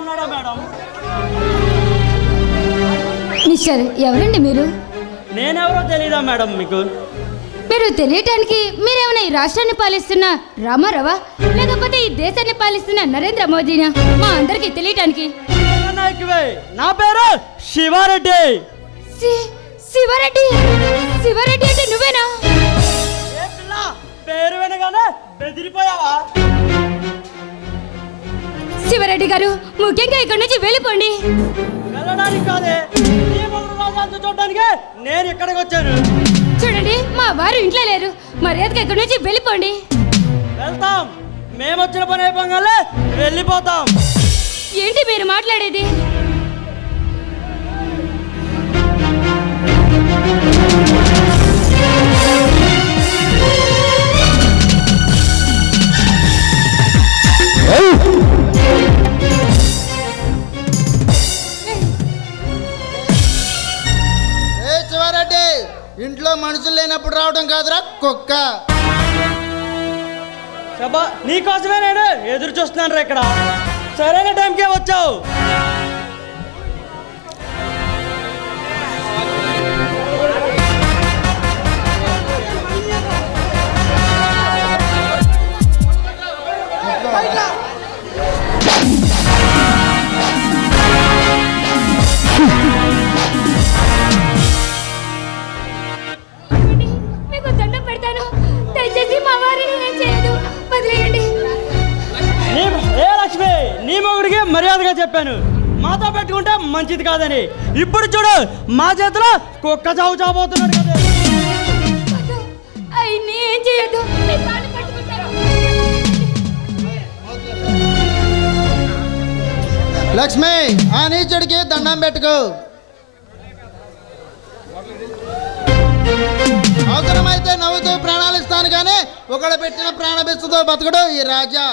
ఉన్నాడా madam? Mister ఎవరండి మీరు? నేనెవరో తెలీదా మేడం మీకు? మీరు తెలియటానికి మీరేమైనా ఈ రాష్ట్రాన్ని పాలిస్తున్న రామారావా లేకపోతే ఈ దేశాన్ని పాలిస్తున్న నరేంద్ర మోదీనా? మా అందరికి తెలియటానికి. నా పేరు శివారెడ్డి. శివారెడ్డి? శివారెడ్డి అంటే నువ్వేనా? పేరు వినగానే బెదిరిపోయావా? శివారెడ్డి గారు ముఖ్యంగా ఇక్కడి నుంచి వెళ్ళిపోండి. వెళ్ళడానికి కాదే, చూడడానికి నేను ఇక్కడికి వచ్చాను. చూడండి, మా వారు ఇంట్లో లేరు. మర్యాదగా ఇక్కడి నుంచి వెళ్ళిపోండి. వెళ్తాం, మేము వచ్చిన పని అయిపోగానే వెళ్ళిపోతాం. ఏంటి మీరు మాట్లాడేది? ఇంట్లో మనుషులు లేనప్పుడు రావడం కాదురా కుక్క. నీకోసమే నేను ఎదురు చూస్తున్నాను రా. ఇక్కడ సరైన టైంకే వచ్చావు. మర్యాదగా చెప్పాను, మాతో పెట్టుకుంటే మంచిది కాదని. ఇప్పుడు చూడు, మా చేతిలో కుక్క చావు చావబోతున్నాడు కదా. లక్ష్మి, ఆ నీచుడికి దండం పెట్టుకో. అవసరమైతే నవ్వుతూ ప్రాణాలు ఇస్తాను కానీ ఒకడు పెట్టిన ప్రాణభిస్తుతో బతకడు ఈ రాజా.